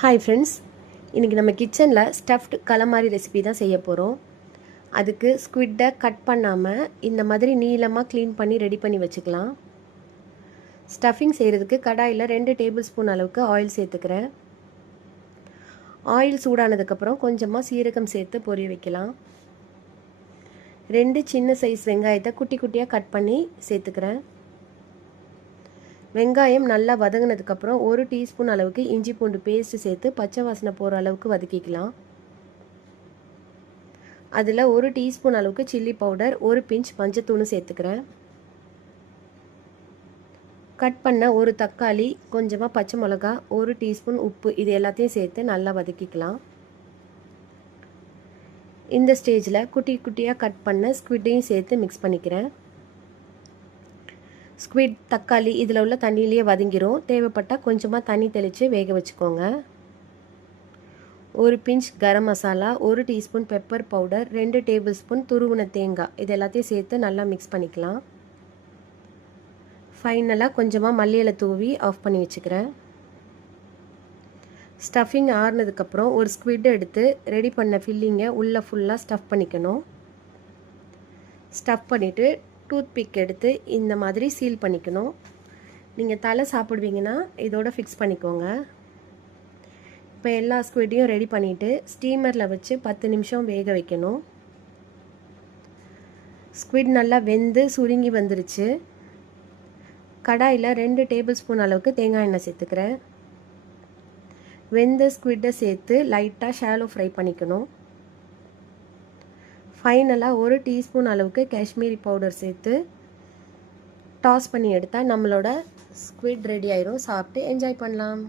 Hi friends, இன்றைக்கி நம்ம கிச்சனில் ஸ்டஃப்டு கலமாரி ரெசிபி தான் செய்ய போகிறோம். அதுக்கு ஸ்குவிட்டை கட் பண்ணாமல் இந்த மாதிரி நீளமாக க்ளீன் பண்ணி ரெடி பண்ணி வச்சுக்கலாம். ஸ்டஃபிங் செய்கிறதுக்கு கடாயில் 2 டேபிள் ஸ்பூன் அளவுக்கு ஆயில் சேர்த்துக்கிறேன். ஆயில் சூடானதுக்கப்புறம் கொஞ்சமாக சீரகம் சேர்த்து பொரிய வைக்கலாம். 2 சின்ன சைஸ் வெங்காயத்தை குட்டி குட்டியாக கட் பண்ணி சேர்த்துக்கிறேன். வெங்காயம் நல்லா வதங்கினதுக்கப்புறம் 1 டீஸ்பூன் அளவுக்கு இஞ்சி பூண்டு பேஸ்ட்டு சேர்த்து பச்சை வாசனை போகிற அளவுக்கு வதக்கிக்கலாம். அதில் 1 டீஸ்பூன் அளவுக்கு சில்லி பவுடர், 1 பிஞ்ச் மஞ்சத்தூள் சேர்த்துக்கிறேன். கட் பண்ண 1 தக்காளி, கொஞ்சமாக பச்சை மிளகா, 1 டீஸ்பூன் உப்பு, இது எல்லாத்தையும் சேர்த்து நல்லா வதக்கிக்கலாம். இந்த ஸ்டேஜில் குட்டி குட்டியாக கட் பண்ண ஸ்குவிட்டையும் சேர்த்து மிக்ஸ் பண்ணிக்கிறேன். ஸ்குவிட், தக்காளி இதில் உள்ள தண்ணியிலேயே வதங்கிரும். தேவைப்பட்டால் கொஞ்சமாக தண்ணி தெளித்து வேக வச்சுக்கோங்க. 1 pinch garam masala, 1 teaspoon pepper powder, 2 tablespoon துருவின தேங்காய், இது எல்லாத்தையும் சேர்த்து நல்லா மிக்ஸ் பண்ணிக்கலாம். ஃபைனலாக கொஞ்சமாக மல்லி இலை தூவி ஆஃப் பண்ணி வச்சுக்கிறேன். ஸ்டஃபிங் ஆறுனதுக்கப்புறம் ஒரு ஸ்குவிட் எடுத்து ரெடி பண்ண ஃபில்லிங்கை உள்ளே ஃபுல்லாக ஸ்டஃப் பண்ணிக்கணும். ஸ்டஃப் பண்ணிவிட்டு டூத் பிக் எடுத்து இந்த மாதிரி சீல் பண்ணிக்கணும். நீங்கள் தலை சாப்பிடுவீங்கன்னா இதோட ஃபிக்ஸ் பண்ணிக்கோங்க. இப்போ எல்லா ஸ்குவிட்டையும் ரெடி பண்ணிவிட்டு ஸ்டீமரில் வச்சு 10 நிமிஷம் வேக வைக்கணும். ஸ்குவிட் நல்லா வெந்து சுருங்கி வந்துருச்சு. கடாயில் 2 டேபிள் ஸ்பூன் அளவுக்கு தேங்காய் எண்ணெய் சேர்த்துக்கிறேன். வெந்த ஸ்குவிட்டை சேர்த்து லைட்டாக ஷாலோ ஃப்ரை பண்ணிக்கணும். ஃபைனலாக 1 டீஸ்பூன் அளவுக்கு காஷ்மீரி பவுடர் சேர்த்து டாஸ் பண்ணி எடுத்தால் நம்மளோட ஸ்குவிட் ரெடி ஆயிரும். சாப்பிட்டு என்ஜாய் பண்ணலாம்.